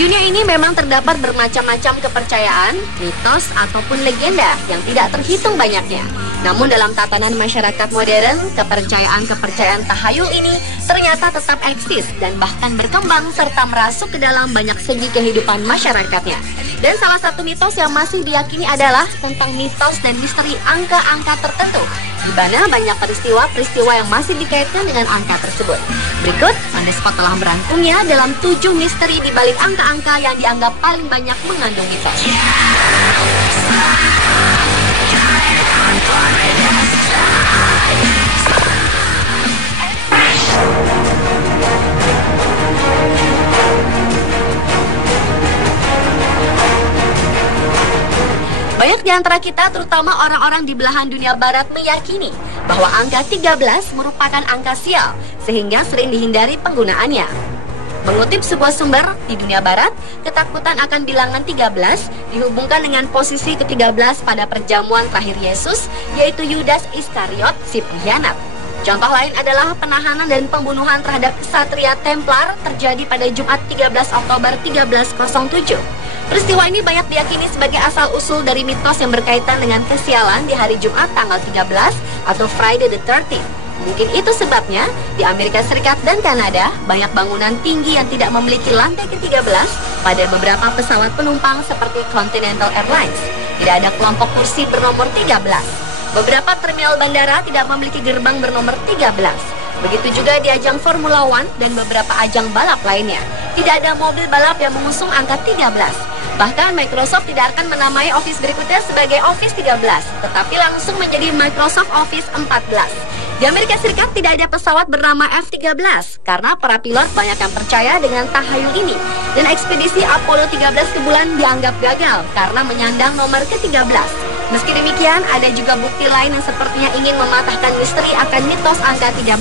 dunia ini memang terdapat bermacam-macam kepercayaan, mitos, ataupun legenda yang tidak terhitung banyaknya. Namun dalam tatanan masyarakat modern, kepercayaan-kepercayaan tahayul ini ternyata tetap eksis dan bahkan berkembang serta merasuk ke dalam banyak segi kehidupan masyarakatnya. Dan salah satu mitos yang masih diyakini adalah tentang mitos dan misteri angka-angka tertentu, di mana banyak peristiwa-peristiwa yang masih dikaitkan dengan angka tersebut. Berikut, On The Spot telah merangkumnya dalam 7 misteri di balik angka-angka yang dianggap paling banyak mengandung mitos. Banyak di antara kita, terutama orang-orang di belahan dunia barat, meyakini bahwa angka 13 merupakan angka sial, sehingga sering dihindari penggunaannya. Mengutip sebuah sumber di dunia barat, ketakutan akan bilangan 13 dihubungkan dengan posisi ke-13 pada perjamuan terakhir Yesus, yaitu Yudas Iskariot, si pengkhianat. Contoh lain adalah penahanan dan pembunuhan terhadap ksatria Templar terjadi pada Jumat 13 Oktober 1307. Peristiwa ini banyak diyakini sebagai asal-usul dari mitos yang berkaitan dengan kesialan di hari Jumat tanggal 13 atau Friday the 13th. Mungkin itu sebabnya di Amerika Serikat dan Kanada banyak bangunan tinggi yang tidak memiliki lantai ke-13 pada beberapa pesawat penumpang seperti Continental Airlines. Tidak ada kelompok kursi bernomor 13. Beberapa terminal bandara tidak memiliki gerbang bernomor 13. Begitu juga di ajang Formula One dan beberapa ajang balap lainnya. Tidak ada mobil balap yang mengusung angka 13. Bahkan Microsoft tidak akan menamai Office berikutnya sebagai Office 13, tetapi langsung menjadi Microsoft Office 14. Di Amerika Serikat tidak ada pesawat bernama F-13 karena para pilot banyak yang percaya dengan tahayul ini. Dan ekspedisi Apollo 13 ke bulan dianggap gagal karena menyandang nomor ke-13. Meski demikian, ada juga bukti lain yang sepertinya ingin mematahkan misteri akan mitos angka 13.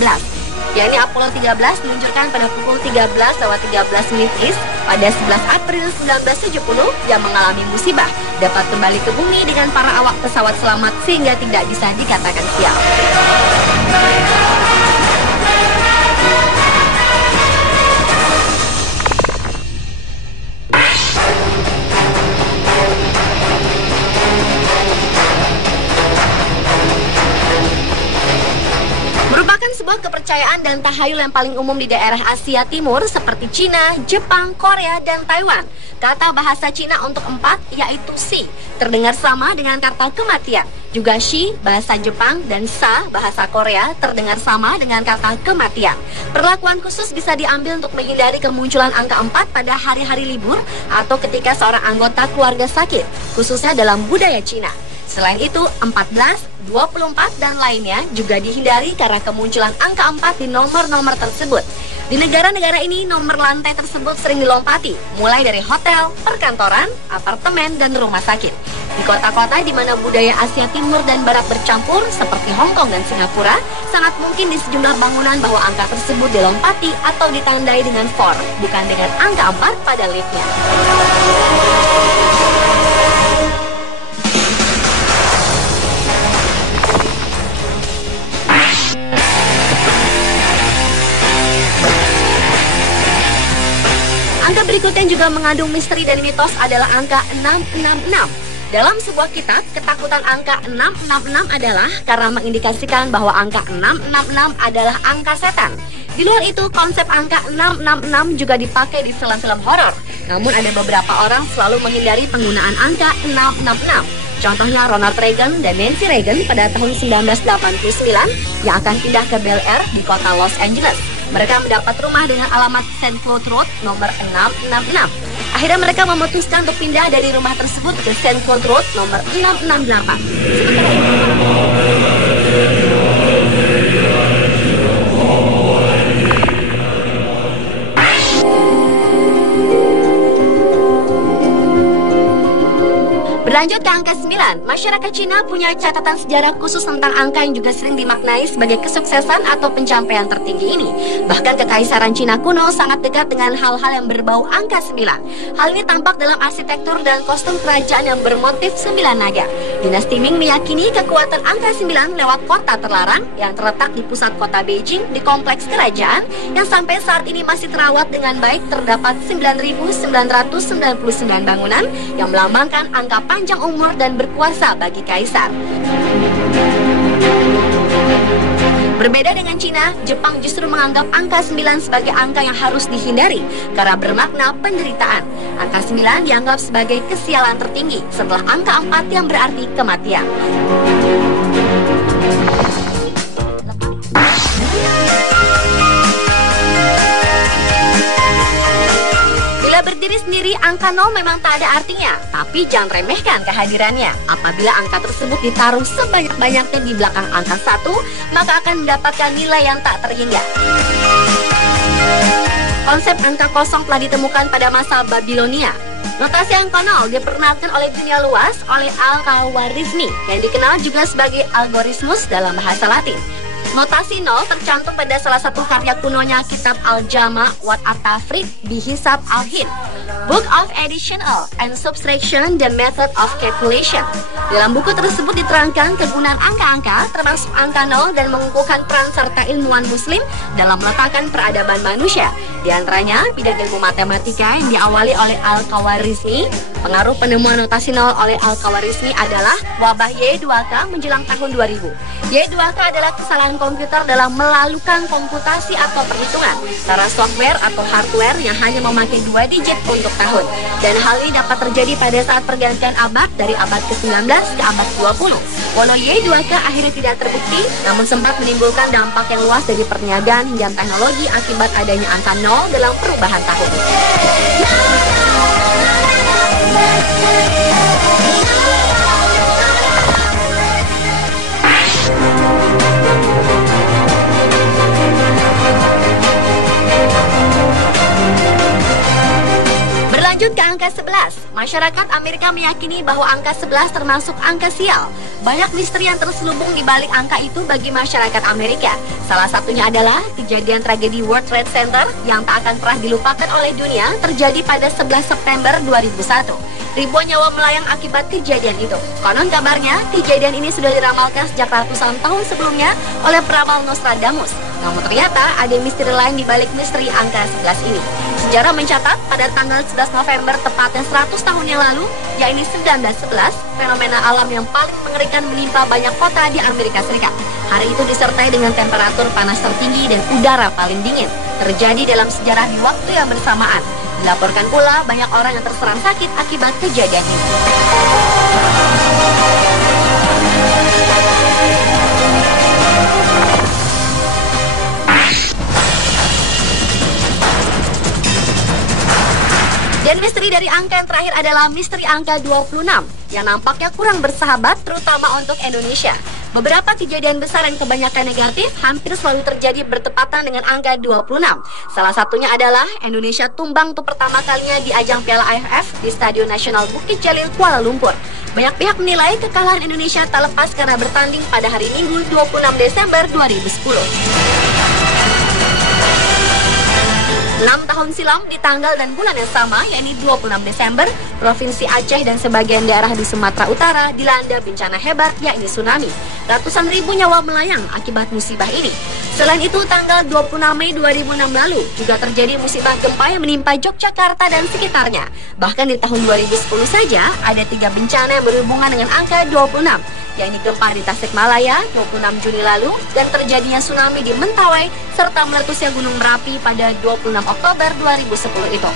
Yakni Apollo 13 diluncurkan pada pukul 13:13 pada 11 April 1970 yang mengalami musibah, dapat kembali ke bumi dengan para awak pesawat selamat sehingga tidak bisa dikatakan sial. Sebuah kepercayaan dan tahayul yang paling umum di daerah Asia Timur seperti Cina, Jepang, Korea, dan Taiwan. Kata bahasa Cina untuk 4 yaitu Si, terdengar sama dengan kata kematian. Juga Shi, bahasa Jepang, dan Sa, bahasa Korea, terdengar sama dengan kata kematian. Perlakuan khusus bisa diambil untuk menghindari kemunculan angka 4 pada hari-hari libur atau ketika seorang anggota keluarga sakit, khususnya dalam budaya Cina. Selain itu, 14, 24, dan lainnya juga dihindari karena kemunculan angka 4 di nomor-nomor tersebut. Di negara-negara ini, nomor lantai tersebut sering dilompati, mulai dari hotel, perkantoran, apartemen, dan rumah sakit. Di kota-kota di mana budaya Asia Timur dan Barat bercampur, seperti Hong Kong dan Singapura, sangat mungkin di sejumlah bangunan bahwa angka tersebut dilompati atau ditandai dengan 4, bukan dengan angka 4 pada liftnya. Angka berikutnya yang juga mengandung misteri dan mitos adalah angka 666. Dalam sebuah kitab, ketakutan angka 666 adalah karena mengindikasikan bahwa angka 666 adalah angka setan. Di luar itu, konsep angka 666 juga dipakai di film-film horor. Namun ada beberapa orang selalu menghindari penggunaan angka 666. Contohnya Ronald Reagan dan Nancy Reagan pada tahun 1989 yang akan pindah ke Bel Air di kota Los Angeles. Mereka mendapat rumah dengan alamat St. Cloud Road nomor 666. Akhirnya mereka memutuskan untuk pindah dari rumah tersebut ke St. Cloud Road nomor 668. Berlanjut ke angka 9, masyarakat Cina punya catatan sejarah khusus tentang angka yang juga sering dimaknai sebagai kesuksesan atau pencapaian tertinggi ini. Bahkan kekaisaran Cina kuno sangat dekat dengan hal-hal yang berbau angka 9. Hal ini tampak dalam arsitektur dan kostum kerajaan yang bermotif 9 naga. Dinasti Ming meyakini kekuatan angka 9 lewat kota terlarang yang terletak di pusat kota Beijing di kompleks kerajaan yang sampai saat ini masih terawat dengan baik. Terdapat 9.999 bangunan yang melambangkan angka panjang umur dan berkuasa bagi kaisar. Berbeda dengan Cina, Jepang justru menganggap angka 9 sebagai angka yang harus dihindari karena bermakna penderitaan. Angka 9 dianggap sebagai kesialan tertinggi setelah angka 4 yang berarti kematian. Berdiri sendiri, angka 0 memang tak ada artinya, tapi jangan remehkan kehadirannya. Apabila angka tersebut ditaruh sebanyak-banyaknya di belakang angka 1, maka akan mendapatkan nilai yang tak terhingga. Konsep angka kosong telah ditemukan pada masa Babilonia. Notasi angka 0 diperkenalkan oleh dunia luas oleh Al-Khawarizmi, yang dikenal juga sebagai algoritmus dalam bahasa Latin. Notasi 0 tercantum pada salah satu karya kunonya kitab Al-Jama' wa At-Tafriq Bihisab Al-Hind, Book of Additional and Subtraction, the Method of Calculation. Dalam buku tersebut diterangkan kegunaan angka-angka termasuk angka 0 dan mengukuhkan peran serta ilmuwan muslim dalam meletakkan peradaban manusia. Di antaranya bidang ilmu matematika yang diawali oleh Al-Khawarizmi. Pengaruh penemuan notasi 0 oleh Al-Khawarizmi adalah wabah Y2K menjelang tahun 2000. Y2K adalah kesalahan komputer dalam melakukan komputasi atau perhitungan secara software atau hardware yang hanya memakai 2 digit untuk tahun. Dan hal ini dapat terjadi pada saat pergantian abad dari abad ke-19 ke abad 20. Walau Y2K akhirnya tidak terbukti, namun sempat menimbulkan dampak yang luas dari perniagaan hingga teknologi akibat adanya angka 0 dalam perubahan tahun. Berlanjut ke angka 11, masyarakat Amerika meyakini bahwa angka 11 termasuk angka sial. Banyak misteri yang terselubung di balik angka itu bagi masyarakat Amerika. Salah satunya adalah kejadian tragedi World Trade Center yang tak akan pernah dilupakan oleh dunia terjadi pada 11 September 2001. Ribuan nyawa melayang akibat kejadian itu. Konon kabarnya, kejadian ini sudah diramalkan sejak ratusan tahun sebelumnya oleh peramal Nostradamus. Namun ternyata ada misteri lain di balik misteri angka 11 ini. Sejarah mencatat pada tanggal 11 November tepatnya 100 tahun yang lalu, yakni 1911, fenomena alam yang paling mengerikan menimpa banyak kota di Amerika Serikat. Hari itu disertai dengan temperatur panas tertinggi dan udara paling dingin. Terjadi dalam sejarah di waktu yang bersamaan. Dilaporkan pula banyak orang yang terserang sakit akibat kejadian ini. Dan misteri dari angka yang terakhir adalah misteri angka 26 yang nampaknya kurang bersahabat terutama untuk Indonesia. Beberapa kejadian besar yang kebanyakan negatif hampir selalu terjadi bertepatan dengan angka 26. Salah satunya adalah Indonesia tumbang untuk pertama kalinya di ajang Piala AFF di Stadion Nasional Bukit Jalil, Kuala Lumpur. Banyak pihak menilai kekalahan Indonesia tak lepas karena bertanding pada hari Minggu 26 Desember 2010. 6 tahun silam di tanggal dan bulan yang sama, yakni 26 Desember, Provinsi Aceh dan sebagian daerah di Sumatera Utara dilanda bencana hebat, yakni tsunami. Ratusan ribu nyawa melayang akibat musibah ini. Selain itu, tanggal 26 Mei 2006 lalu juga terjadi musibah gempa yang menimpa Yogyakarta dan sekitarnya. Bahkan di tahun 2010 saja ada 3 bencana yang berhubungan dengan angka 26. Yakni gempa di Tasikmalaya 26 Juni lalu dan terjadinya tsunami di Mentawai serta meletusnya Gunung Merapi pada 26 Oktober 2010 itu.